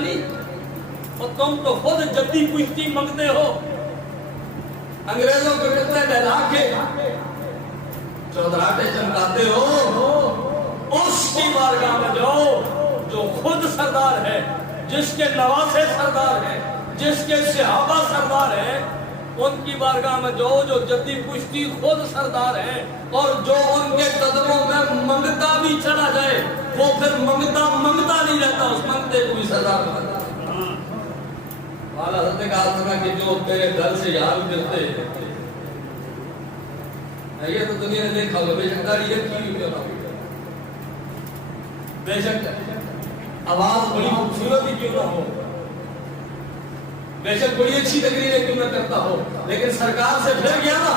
علی اور تم تو خود جدی پشتی منگتے ہو، انگریزوں کے کتنے بہلا کے چودراہٹے چمکاتے ہو، اس کی بارگاہ میں جاؤ جو خود سردار ہے، جس کے نواسے سردار ہیں، جس کے صحابہ سردار ہیں، ان کی بارگاہ میں جاؤ جو جدی پشتی خود سردار ہیں، اور جو ان کے قدموں میں منگتا بھی چلا جائے وہ پھر منگتا نہیں رہتا، اس منگتے کو بھی سردار بنتا۔ حضرت نے کہا کہ جو تیرے گھر سے یار ملتے ہیں، یہ تو دنیا نے دیکھا ہوگا، بے شک داڑھی رکھی ہوئی کیوں نہ ہو، بے شک آواز بڑی خوبصورت ہی کیوں نہ ہو، بے شک بڑی اچھی تقریریں کیوں نہ کرتا ہو، لیکن سرکار سے پھر گیا نا۔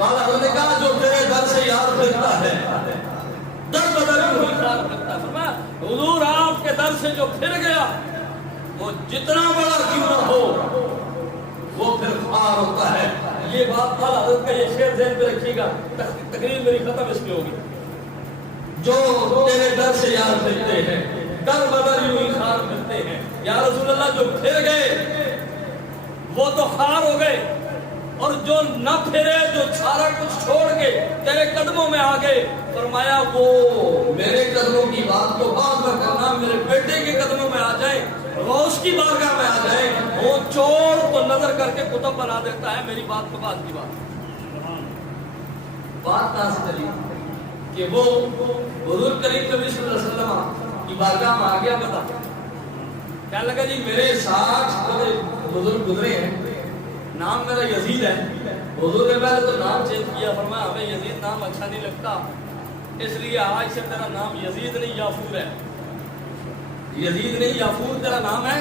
حضرت نے کہا جو تیرے در سے یار پھرتا ہے در بدر کوئی یار پھرتا ہے، حضور آپ کے در سے جو پھر گیا وہ جتنا بڑا کیوں نہ ہو وہ پھر خوار ہوتا ہے۔ یہ بات حضرت کا یہ شعر ذہن پہ رکھیے گا، تقریر میری ختم اس پہ ہوگی۔ جو تیرے در سے یار پھرتے ہیں در بدر یوں ہی خار ملتے ہیں، یا رسول اللہ جو پھر گئے وہ تو خار ہو گئے، اور جو نہ پھرے، جو سارا کچھ چھوڑ کے تیرے قدموں میں آ گئے، فرمایا وہ میرے قدموں کی بات کو بعد میں کرنا، میرے بیٹے کے قدموں میں آ جائے، وہ اس کی بارگاہ میں آ جائے، وہ چور تو نظر کر کے کتب بنا دیتا ہے، میری بات کو بعد کی بات کہاں سے چلی کہ وہ حضور کریم نبی صلی اللہ علیہ وسلم کی بارگاہ میں آ گیا، بتا کہنے لگا جی میرے 60 بزرگ گزرے ہیں، نام میرا یزید ہے۔ حضور نے پہلے تو نام چینج کیا، فرمایا ہمیں یزید نام اچھا نہیں لگتا، اس لیے آج سے تیرا نام یزید نہیں یافور ہے، یزید نہیں یافور تیرا نام ہے۔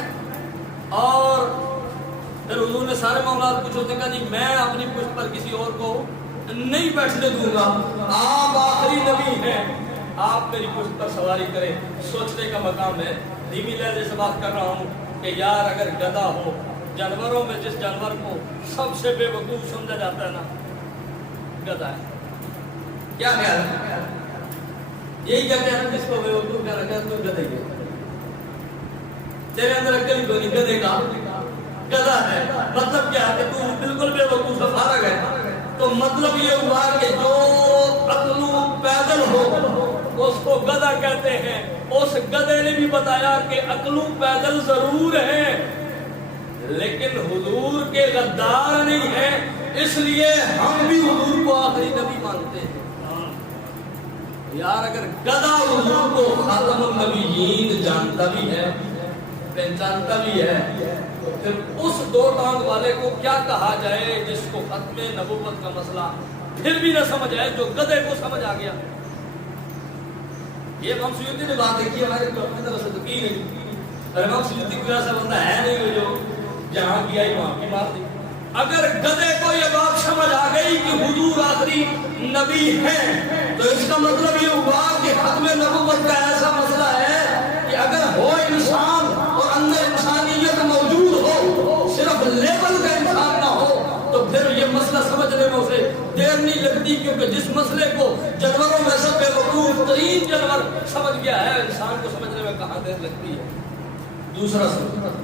اور پھر حضور نے سارے معاملات کچھ ہوتے کہا جی میں اپنی پشت پر کسی اور کو نہیں بیٹھنے دوں گا، آپ آخری نبی ہیں، آپ میری پشت پر سواری کریں۔ سوچنے کا مقام ہے، دھیمی لہجے سے بات کر رہا ہوں کہ یار اگر گدھا ہو، جانوروں میں جس جانور کو سب سے بے وقوف سمجھا جاتا ہے نا گدھا ہے، کیا خیال ہے؟ یہی کہتے ہیں جس کو بے وقوف کہہ رکھا ہے تو گدھے کے، تیرے اندر عقل ہی کوئی نہیں، گدھے کا گدھا ہے۔ مطلب کیا ہے کہ تو بالکل بے وقوف سے فارغ ہے، تو مطلب یہ ہوا کہ جو عقلو پیدل ہو اس کو گدھا کہتے ہیں۔ اس گدھے نے بھی بتایا کہ عقلو پیدل ضرور ہے لیکن حضور کے غدار نہیں ہے، اس لیے ہم بھی حضور کو آخری نبی مانتے ہیں۔ یار اگر گدھا حضور کو خاتم النبیین جانتا بھی ہے، پہچانتا بھی ہے، تو پھر اس دو ٹانگ والے کو کیا کہا جائے جس کو ختم نبوت کا مسئلہ پھر بھی نہ سمجھ آئے، جو گدھے کو سمجھ آ گیا۔ یہ امام سیوطی نے بات دیکھی، ہمارے کو اپنی طرف سے تو کی نہیں، اور امام سیوطی کوئی ایسا بندہ ہے نہیں جو جہاں کیا ہی وہاں کی بات دی۔ اگر گدھے کو یہ بات سمجھ آ گئی کہ حضور آخری نبی ہے تو اس کا مطلب یہ ہوا کہ ختم نبوت کا ایسا مسئلہ ہے کہ اگر ہو انسان اور اندر انسانیت موجود ہو، صرف لیبل کا انسان نہ ہو، تو پھر یہ مسئلہ سمجھنے میں اسے دیر نہیں لگتی، کیونکہ جس مسئلے کو جانوروں میں سب بے وقوف ترین جانور سمجھ گیا ہے، انسان کو سمجھنے میں کہاں دیر لگتی ہے۔ دوسرا سوال